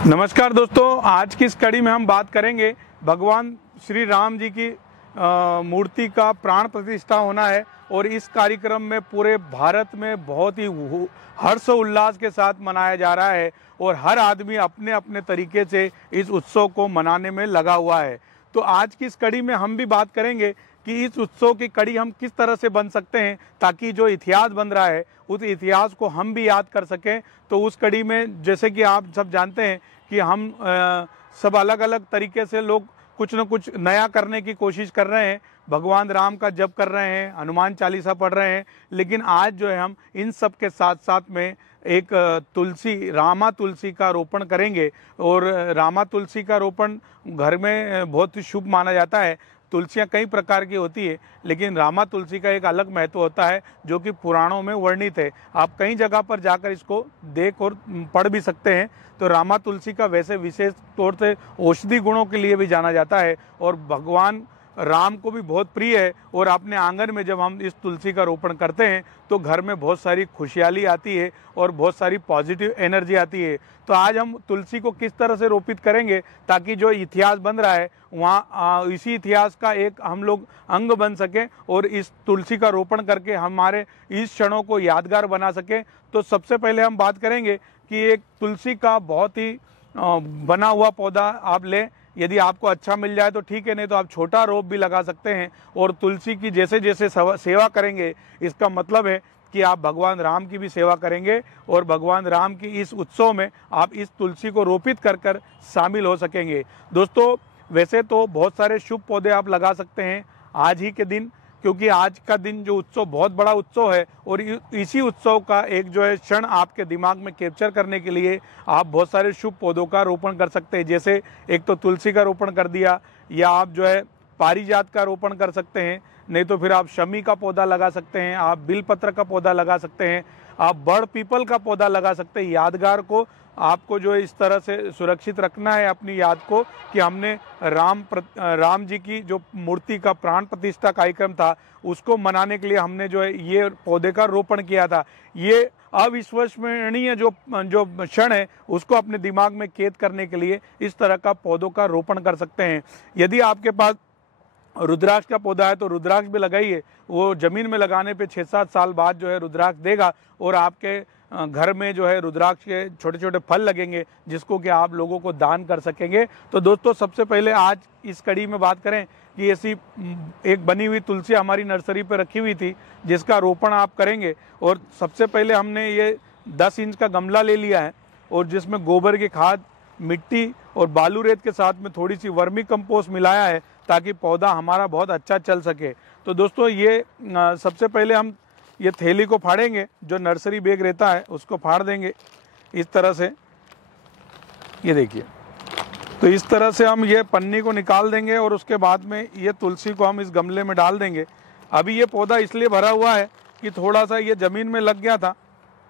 नमस्कार दोस्तों, आज की इस कड़ी में हम बात करेंगे भगवान श्री राम जी की मूर्ति का प्राण प्रतिष्ठा होना है और इस कार्यक्रम में पूरे भारत में बहुत ही हर्ष उल्लास के साथ मनाया जा रहा है और हर आदमी अपने अपने तरीके से इस उत्सव को मनाने में लगा हुआ है। तो आज की इस कड़ी में हम भी बात करेंगे कि इस उत्सव की कड़ी हम किस तरह से बन सकते हैं ताकि जो इतिहास बन रहा है उस इतिहास को हम भी याद कर सकें। तो उस कड़ी में जैसे कि आप सब जानते हैं कि हम सब अलग अलग तरीके से लोग कुछ न कुछ नया करने की कोशिश कर रहे हैं। भगवान राम का जप कर रहे हैं, हनुमान चालीसा पढ़ रहे हैं, लेकिन आज जो है हम इन सब के साथ साथ में एक रामा तुलसी का रोपण करेंगे। और रामा तुलसी का रोपण घर में बहुत ही शुभ माना जाता है। तुलसियाँ कई प्रकार की होती है, लेकिन रामा तुलसी का एक अलग महत्व होता है जो कि पुराणों में वर्णित है। आप कई जगह पर जाकर इसको देख और पढ़ भी सकते हैं। तो रामा तुलसी का वैसे विशेष तौर से औषधि गुणों के लिए भी जाना जाता है और भगवान राम को भी बहुत प्रिय है। और अपने आंगन में जब हम इस तुलसी का रोपण करते हैं तो घर में बहुत सारी खुशहाली आती है और बहुत सारी पॉजिटिव एनर्जी आती है। तो आज हम तुलसी को किस तरह से रोपित करेंगे ताकि जो इतिहास बन रहा है वहाँ इसी इतिहास का एक हम लोग अंग बन सकें और इस तुलसी का रोपण करके हमारे इस क्षणों को यादगार बना सकें। तो सबसे पहले हम बात करेंगे कि एक तुलसी का बहुत ही बना हुआ पौधा आप लें। यदि आपको अच्छा मिल जाए तो ठीक है, नहीं तो आप छोटा रोप भी लगा सकते हैं। और तुलसी की जैसे जैसे सेवा करेंगे इसका मतलब है कि आप भगवान राम की भी सेवा करेंगे और भगवान राम की इस उत्सव में आप इस तुलसी को रोपित कर कर शामिल हो सकेंगे। दोस्तों, वैसे तो बहुत सारे शुभ पौधे आप लगा सकते हैं आज ही के दिन, क्योंकि आज का दिन जो उत्सव बहुत बड़ा उत्सव है और इसी उत्सव का एक जो है क्षण आपके दिमाग में कैप्चर करने के लिए आप बहुत सारे शुभ पौधों का रोपण कर सकते हैं। जैसे एक तो तुलसी का रोपण कर दिया, या आप जो है पारिजात का रोपण कर सकते हैं, नहीं तो फिर आप शमी का पौधा लगा सकते हैं, आप बिलपत्र का पौधा लगा सकते हैं, आप बड़ पीपल का पौधा लगा सकते हैं। यादगार को आपको जो है इस तरह से सुरक्षित रखना है अपनी याद को कि हमने राम जी की जो मूर्ति का प्राण प्रतिष्ठा कार्यक्रम था उसको मनाने के लिए हमने जो है ये पौधे का रोपण किया था। ये अविश्वसनीय जो क्षण है उसको अपने दिमाग में कैद करने के लिए इस तरह का पौधों का रोपण कर सकते हैं। यदि आपके पास रुद्राक्ष का पौधा है तो रुद्राक्ष भी लगाइए। वो जमीन में लगाने पे 6-7 साल बाद जो है रुद्राक्ष देगा और आपके घर में जो है रुद्राक्ष के छोटे छोटे फल लगेंगे जिसको कि आप लोगों को दान कर सकेंगे। तो दोस्तों, सबसे पहले आज इस कड़ी में बात करें कि ऐसी एक बनी हुई तुलसी हमारी नर्सरी पे रखी हुई थी जिसका रोपण आप करेंगे। और सबसे पहले हमने ये 10 इंच का गमला ले लिया है और जिसमें गोबर की खाद, मिट्टी और बालू रेत के साथ में थोड़ी सी वर्मी कंपोस्ट मिलाया है ताकि पौधा हमारा बहुत अच्छा चल सके। तो दोस्तों, ये सबसे पहले हम ये थैली को फाड़ेंगे, जो नर्सरी बैग रहता है उसको फाड़ देंगे इस तरह से। ये देखिए, तो इस तरह से हम ये पन्नी को निकाल देंगे और उसके बाद में ये तुलसी को हम इस गमले में डाल देंगे। अभी ये पौधा इसलिए भरा हुआ है कि थोड़ा सा ये ज़मीन में लग गया था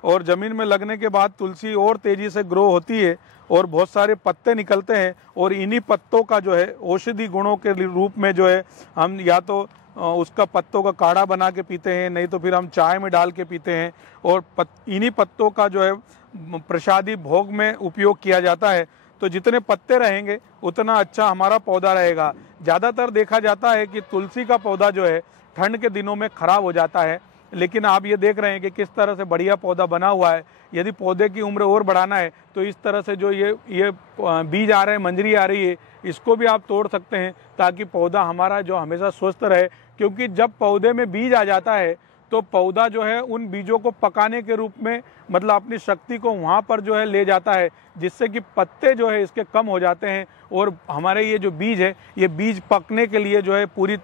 और ज़मीन में लगने के बाद तुलसी और तेज़ी से ग्रो होती है और बहुत सारे पत्ते निकलते हैं और इन्हीं पत्तों का जो है औषधि गुणों के रूप में जो है हम या तो उसका पत्तों का काढ़ा बना के पीते हैं, नहीं तो फिर हम चाय में डाल के पीते हैं। और इन्हीं पत्तों का जो है प्रसादी भोग में उपयोग किया जाता है। तो जितने पत्ते रहेंगे उतना अच्छा हमारा पौधा रहेगा। ज़्यादातर देखा जाता है कि तुलसी का पौधा जो है ठंड के दिनों में ख़राब हो जाता है, लेकिन आप ये देख रहे हैं कि किस तरह से बढ़िया पौधा बना हुआ है। यदि पौधे की उम्र और बढ़ाना है तो इस तरह से जो ये बीज आ रहे हैं, मंजरी आ रही है, इसको भी आप तोड़ सकते हैं ताकि पौधा हमारा जो हमेशा स्वस्थ रहे। क्योंकि जब पौधे में बीज आ जाता है तो पौधा जो है उन बीजों को पकाने के रूप में मतलब अपनी शक्ति को वहाँ पर जो है ले जाता है, जिससे कि पत्ते जो है इसके कम हो जाते हैं और हमारे ये जो बीज है ये बीज पकने के लिए जो है पूरी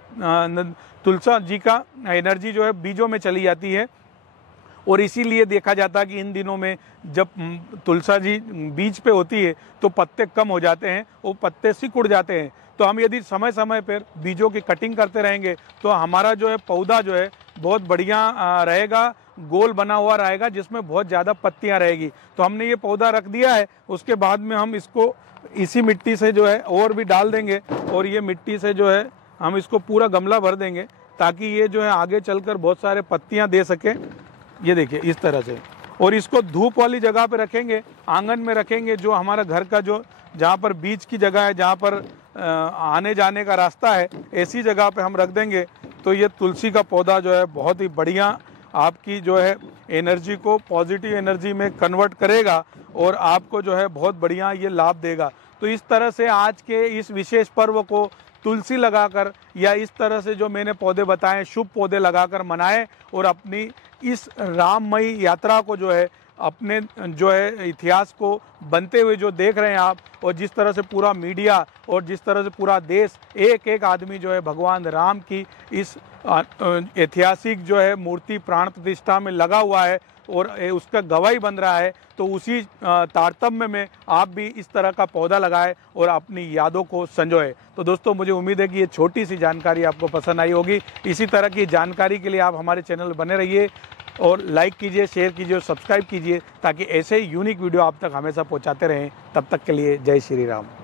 तुलसी जी का एनर्जी जो है बीजों में चली जाती है। और इसीलिए देखा जाता है कि इन दिनों में जब तुलसी जी बीज पे होती है तो पत्ते कम हो जाते हैं, वो पत्ते सिकुड़ जाते हैं। तो हम यदि समय समय पर बीजों की कटिंग करते रहेंगे तो हमारा जो है पौधा जो है बहुत बढ़िया रहेगा, गोल बना हुआ रहेगा जिसमें बहुत ज़्यादा पत्तियां रहेगी। तो हमने ये पौधा रख दिया है, उसके बाद में हम इसको इसी मिट्टी से जो है और भी डाल देंगे और ये मिट्टी से जो है हम इसको पूरा गमला भर देंगे ताकि ये जो है आगे चलकर बहुत सारे पत्तियां दे सके। ये देखिए इस तरह से। और इसको धूप वाली जगह पे रखेंगे, आंगन में रखेंगे, जो हमारा घर का जो जहाँ पर बीच की जगह है, जहाँ पर आने जाने का रास्ता है, ऐसी जगह पे हम रख देंगे तो ये तुलसी का पौधा जो है बहुत ही बढ़िया आपकी जो है एनर्जी को पॉजिटिव एनर्जी में कन्वर्ट करेगा और आपको जो है बहुत बढ़िया ये लाभ देगा। तो इस तरह से आज के इस विशेष पर्व को तुलसी लगाकर या इस तरह से जो मैंने पौधे बताए शुभ पौधे लगाकर मनाएं और अपनी इस राममयी यात्रा को जो है अपने जो है इतिहास को बनते हुए जो देख रहे हैं आप, और जिस तरह से पूरा मीडिया और जिस तरह से पूरा देश एक एक आदमी जो है भगवान राम की इस ऐतिहासिक जो है मूर्ति प्राण प्रतिष्ठा में लगा हुआ है और उसका गवाही बन रहा है, तो उसी तारतम्य में आप भी इस तरह का पौधा लगाएं और अपनी यादों को संजोए। तो दोस्तों मुझे उम्मीद है कि ये छोटी सी जानकारी आपको पसंद आई होगी। इसी तरह की जानकारी के लिए आप हमारे चैनल बने रहिए और लाइक कीजिए, शेयर कीजिए और सब्सक्राइब कीजिए ताकि ऐसे यूनिक वीडियो आप तक हमेशा पहुंचाते रहें। तब तक के लिए जय श्री राम।